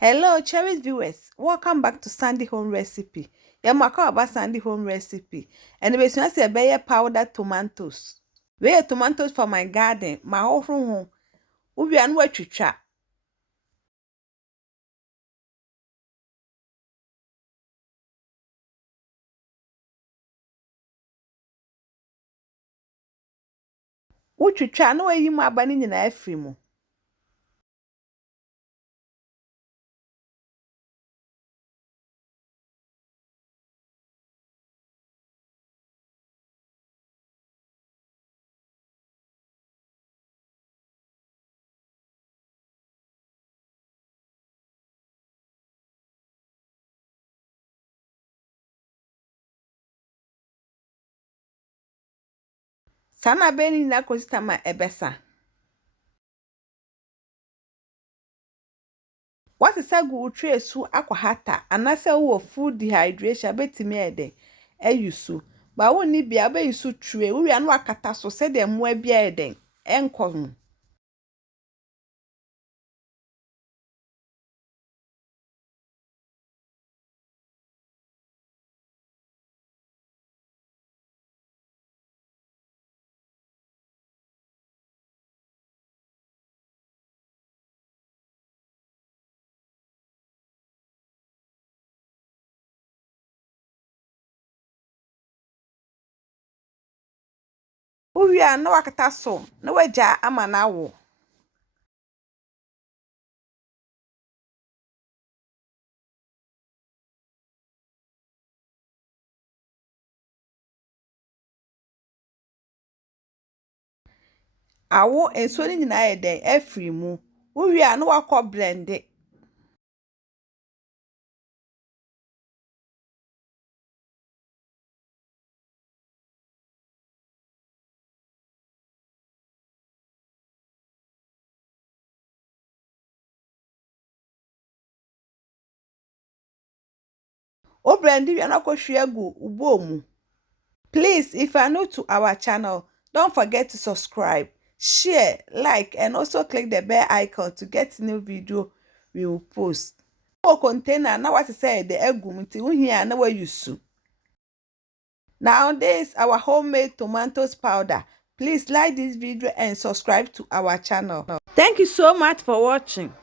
Hello, cherished viewers. Welcome back to Sandy Home Recipe. Yamaka about Sandy Home Recipe. And the best say be powdered tomatoes. We have tomatoes for my garden. My whole from home. Ubi and what you chat. What you chat? No way you my banning in a free. Sana beni na kositama ebesa. What is a good tray su aquahata and I say food dehydration betimi ede eyusu. Ba woni bia be yusu tray we anu akata so se dem mo bia eden enko. Uwi anu akata so na waja ama na wo. Awo enso ni nyina ye den afiri mu. Uwi anu wakọ blend. O blend wi anu akọhwe agu ubo mu. Please, if you are new to our channel, don't forget to subscribe, share, like, and also click the bell icon to get new video we will post. Container now what to say the egum until here na where you su. Nowadays, our homemade tomatoes powder. Please like this video and subscribe to our channel. Thank you so much for watching.